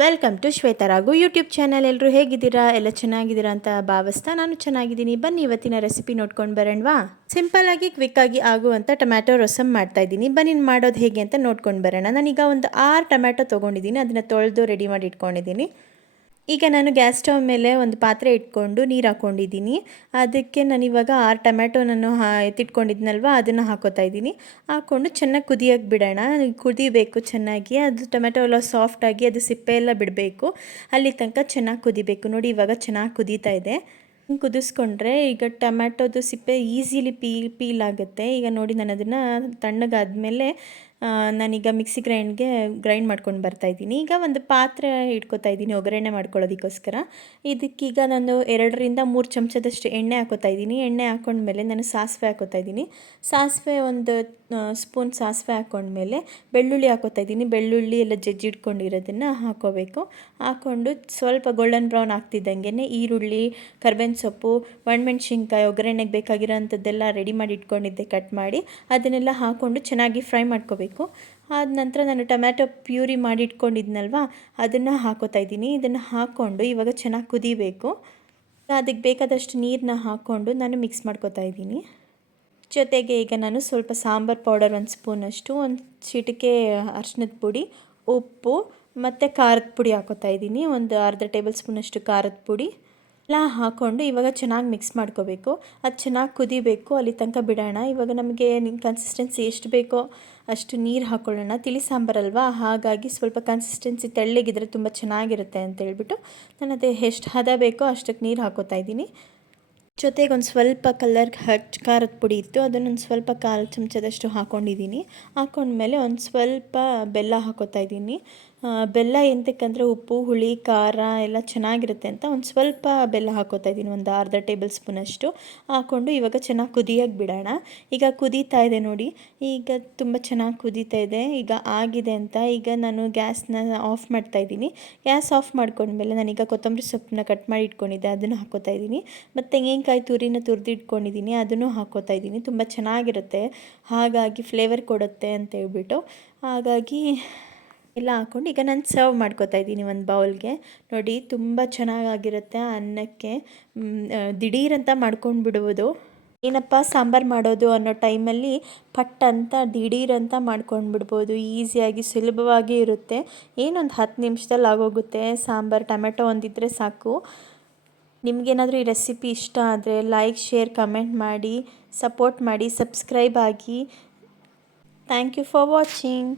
Welcome to Shweta Raghu YouTube channel. ಎಲ್ಲರೂ ಹೇಗಿದ್ದೀರಾ? ಎಲ್ಲ ಚೆನ್ನಾಗಿದ್ದೀರಾ ಅಂತ ಭಾವಿಸ್ತಾ ನಾನು ಚೆನ್ನಾಗಿದ್ದೀನಿ. ಬನ್ನಿ ಇವತ್ತಿನ ರೆಸಿಪಿ ನೋಡ್ಕೊಂಡು ಬರೋಣವಾ. ಸಿಂಪಲ್ಲಾಗಿ ಕ್ವಿಕ್ಕಾಗಿ ಆಗುವಂಥ ಟೊಮ್ಯಾಟೊ ರಸಮ್ ಮಾಡ್ತಾಯಿದ್ದೀನಿ. ಬನ್ನಿ ಮಾಡೋದು ಹೇಗೆ ಅಂತ ನೋಡ್ಕೊಂಡು ಬರೋಣ. ನಾನೀಗ ಒಂದು 6 ಟೊಮ್ಯಾಟೊ ತೊಗೊಂಡಿದ್ದೀನಿ. ಅದನ್ನು ತೊಳೆದು ರೆಡಿ ಮಾಡಿ ಇಟ್ಕೊಂಡಿದ್ದೀನಿ. ಈಗ ನಾನು ಗ್ಯಾಸ್ ಸ್ಟವ್ ಮೇಲೆ ಒಂದು ಪಾತ್ರೆ ಇಟ್ಕೊಂಡು ನೀರು ಹಾಕ್ಕೊಂಡಿದ್ದೀನಿ. ಅದಕ್ಕೆ ನಾನಿವಾಗ 6 ಟೊಮ್ಯಾಟೊ ಎತ್ತಿಟ್ಕೊಂಡಿದ್ನಲ್ವ ಅದನ್ನು ಹಾಕೋತಾ ಇದ್ದೀನಿ. ಹಾಕ್ಕೊಂಡು ಚೆನ್ನಾಗಿ ಕುದಿಯೋಕ್ಕೆ ಬಿಡೋಣ. ಕುದಿಬೇಕು ಚೆನ್ನಾಗಿ. ಅದು ಟೊಮ್ಯಾಟೊ ಎಲ್ಲ ಸಾಫ್ಟಾಗಿ ಅದು ಸಿಪ್ಪೆ ಎಲ್ಲ ಬಿಡಬೇಕು. ಅಲ್ಲಿ ತನಕ ಚೆನ್ನಾಗಿ ಕುದಿಬೇಕು. ನೋಡಿ ಇವಾಗ ಚೆನ್ನಾಗಿ ಕುದೀತಾ ಇದೆ. ಕುದಿಸ್ಕೊಂಡ್ರೆ ಈಗ ಟೊಮ್ಯಾಟೊದು ಸಿಪ್ಪೆ ಈಸಿಲಿ ಪೀಲ್ ಆಗುತ್ತೆ. ಈಗ ನೋಡಿ ನಾನು ಅದನ್ನು ತಣ್ಣಗಾದ್ಮೇಲೆ ನಾನೀಗ ಮಿಕ್ಸಿ ಗ್ರೈಂಡ್ ಮಾಡ್ಕೊಂಡು ಬರ್ತಾಯಿದ್ದೀನಿ. ಈಗ ಒಂದು ಪಾತ್ರೆ ಇಟ್ಕೊತಾ ಇದ್ದೀನಿ ಒಗ್ಗರಣೆ ಮಾಡ್ಕೊಳ್ಳೋದಕ್ಕೋಸ್ಕರ. ಇದಕ್ಕೀಗ ನಾನು 2ರಿಂದ 3 ಚಮಚದಷ್ಟು ಎಣ್ಣೆ ಹಾಕೋತಾ ಇದ್ದೀನಿ. ಎಣ್ಣೆ ಹಾಕ್ಕೊಂಡ್ಮೇಲೆ ನಾನು ಸಾಸಿವೆ ಹಾಕೋತಾ ಇದ್ದೀನಿ. ಸಾಸಿವೆ ಒಂದು ಸ್ಪೂನ್ ಸಾಸಿವೆ ಹಾಕ್ಕೊಂಡ್ಮೇಲೆ ಬೆಳ್ಳುಳ್ಳಿ ಹಾಕೋತಾ ಇದ್ದೀನಿ. ಬೆಳ್ಳುಳ್ಳಿ ಎಲ್ಲ ಜಜ್ಜಿಟ್ಕೊಂಡಿರೋದನ್ನು ಹಾಕೋಬೇಕು. ಹಾಕ್ಕೊಂಡು ಸ್ವಲ್ಪ ಗೋಲ್ಡನ್ ಬ್ರೌನ್ ಆಗ್ತಿದ್ದಂಗೆ ಈರುಳ್ಳಿ, ಕರ್ಬೇವಿನ ಸೊಪ್ಪು, ಒಣಮೆಣ್ಸಿನ್ಕಾಯಿ, ಒಗ್ಗರಣೆಗೆ ಬೇಕಾಗಿರೋ ಅಂಥದ್ದೆಲ್ಲ ರೆಡಿ ಮಾಡಿ ಇಟ್ಕೊಂಡಿದ್ದೆ ಕಟ್ ಮಾಡಿ. ಅದನ್ನೆಲ್ಲ ಹಾಕ್ಕೊಂಡು ಚೆನ್ನಾಗಿ ಫ್ರೈ ಮಾಡ್ಕೋಬೇಕು. ಆದ ನಂತರ ನಾನು ಟೊಮ್ಯಾಟೊ ಪ್ಯೂರಿ ಮಾಡಿ ಇಟ್ಕೊಂಡಿದ್ನಲ್ವ ಅದನ್ನು ಹಾಕೋತಾ ಇದ್ದೀನಿ. ಇದನ್ನು ಹಾಕ್ಕೊಂಡು ಇವಾಗ ಚೆನ್ನಾಗಿ ಕುದಿಬೇಕು. ಅದಕ್ಕೆ ಬೇಕಾದಷ್ಟು ನೀರನ್ನ ಹಾಕ್ಕೊಂಡು ನಾನು ಮಿಕ್ಸ್ ಮಾಡ್ಕೋತಾ ಇದ್ದೀನಿ. ಜೊತೆಗೆ ಈಗ ನಾನು ಸ್ವಲ್ಪ ಸಾಂಬಾರು ಪೌಡರ್ 1 ಸ್ಪೂನಷ್ಟು, ಒಂದು ಚಿಟಿಕೆ ಅರಿಶಿನದ ಪುಡಿ, ಉಪ್ಪು ಮತ್ತು ಖಾರದ ಪುಡಿ ಹಾಕೋತಾ ಇದ್ದೀನಿ. ಒಂದು ಅರ್ಧ ಟೇಬಲ್ ಸ್ಪೂನಷ್ಟು ಖಾರದ ಪುಡಿ ಎಲ್ಲ ಹಾಕ್ಕೊಂಡು ಇವಾಗ ಚೆನ್ನಾಗಿ ಮಿಕ್ಸ್ ಮಾಡ್ಕೋಬೇಕು. ಅದು ಚೆನ್ನಾಗಿ ಕುದಿಬೇಕು. ಅಲ್ಲಿ ತನಕ ಬಿಡೋಣ. ಇವಾಗ ನಮಗೆ ಕನ್ಸಿಸ್ಟೆನ್ಸಿ ಎಷ್ಟು ಬೇಕೋ ಅಷ್ಟು ನೀರು ಹಾಕ್ಕೊಳ್ಳೋಣ. ತಿಳಿ ಸಾಂಬಾರಲ್ವಾ, ಹಾಗಾಗಿ ಸ್ವಲ್ಪ ಕನ್ಸಿಸ್ಟೆನ್ಸಿ ತೆಳ್ಳಗಿದ್ರೆ ತುಂಬ ಚೆನ್ನಾಗಿರುತ್ತೆ ಅಂತೇಳ್ಬಿಟ್ಟು ನಾನು ಅದೇ ಎಷ್ಟು ಹದ ಬೇಕೋ ಅಷ್ಟಕ್ಕೆ ನೀರು ಹಾಕೋತಾ ಇದ್ದೀನಿ. ಜೊತೆಗೆ ಒಂದು ಸ್ವಲ್ಪ ಖಾರದ ಪುಡಿ ಇತ್ತು, ಅದನ್ನೊಂದು ಸ್ವಲ್ಪ 1/4 ಚಮಚದಷ್ಟು ಹಾಕ್ಕೊಂಡಿದ್ದೀನಿ. ಹಾಕ್ಕೊಂಡ್ಮೇಲೆ ಒಂದು ಸ್ವಲ್ಪ ಬೆಲ್ಲ ಹಾಕೋತಾ ಇದ್ದೀನಿ. ಬೆಲ್ಲ ಎಂತಕ್ಕಂದರೆ ಉಪ್ಪು, ಹುಳಿ, ಖಾರ ಎಲ್ಲ ಚೆನ್ನಾಗಿರುತ್ತೆ ಅಂತ ಒಂದು ಸ್ವಲ್ಪ ಬೆಲ್ಲ ಹಾಕೋತಾ ಇದ್ದೀನಿ, ಒಂದು ಅರ್ಧ ಟೇಬಲ್ ಸ್ಪೂನಷ್ಟು ಹಾಕ್ಕೊಂಡು ಇವಾಗ ಚೆನ್ನಾಗಿ ಕುದಿಯೋಕ್ಕೆ ಬಿಡೋಣ. ಈಗ ಕುದೀತಾ ಇದೆ ನೋಡಿ, ಈಗ ತುಂಬ ಚೆನ್ನಾಗಿ ಕುದೀತಾ ಇದೆ. ಈಗ ಆಗಿದೆ ಅಂತ ಈಗ ನಾನು ಗ್ಯಾಸ್ನ ಆಫ್ ಮಾಡ್ತಾ ಇದ್ದೀನಿ. ಗ್ಯಾಸ್ ಆಫ್ ಮಾಡ್ಕೊಂಡ್ಮೇಲೆ ನಾನೀಗ ಕೊತ್ತಂಬರಿ ಸೊಪ್ಪನ್ನ ಕಟ್ ಮಾಡಿ ಇಟ್ಕೊಂಡಿದ್ದೆ ಅದನ್ನು ಹಾಕೋತಾ ಇದ್ದೀನಿ. ಮತ್ತು ತೆಂಗಿನಕಾಯಿ ತುರಿನ ತುರಿದಿಟ್ಕೊಂಡಿದ್ದೀನಿ, ಅದನ್ನು ಹಾಕೋತಾ ಇದ್ದೀನಿ. ತುಂಬ ಚೆನ್ನಾಗಿರುತ್ತೆ, ಹಾಗಾಗಿ ಫ್ಲೇವರ್ ಕೊಡುತ್ತೆ ಅಂತ ಹೇಳ್ಬಿಟ್ಟು ಹಾಗಾಗಿ ಎಲ್ಲ ಹಾಕ್ಕೊಂಡು ಈಗ ನಾನು ಸರ್ವ್ ಮಾಡ್ಕೋತಾ ಇದ್ದೀನಿ ಒಂದು ಬೌಲ್ಗೆ. ನೋಡಿ ತುಂಬ ಚೆನ್ನಾಗಿರುತ್ತೆ ಅನ್ನಕ್ಕೆ. ದಿಢೀರಂತ ಮಾಡ್ಕೊಂಡು ಬಿಡುವುದು. ಏನಪ್ಪ ಸಾಂಬಾರು ಮಾಡೋದು ಅನ್ನೋ ಟೈಮಲ್ಲಿ ಪಟ್ ಅಂತ ದಿಢೀರಂತ ಮಾಡ್ಕೊಂಡು ಬಿಡ್ಬೋದು. ಈಸಿಯಾಗಿ ಸುಲಭವಾಗಿ ಇರುತ್ತೆ. ಏನೊಂದು 10 ನಿಮಿಷದಲ್ಲಿ ಆಗೋಗುತ್ತೆ ಸಾಂಬಾರು. ಟೊಮೆಟೊ ಒಂದಿದ್ದರೆ ಸಾಕು. ನಿಮಗೇನಾದರೂ ಈ ರೆಸಿಪಿ ಇಷ್ಟ ಆದರೆ ಲೈಕ್, ಶೇರ್, ಕಮೆಂಟ್ ಮಾಡಿ, ಸಪೋರ್ಟ್ ಮಾಡಿ, ಸಬ್ಸ್ಕ್ರೈಬ್ ಆಗಿ. Thank you for watching.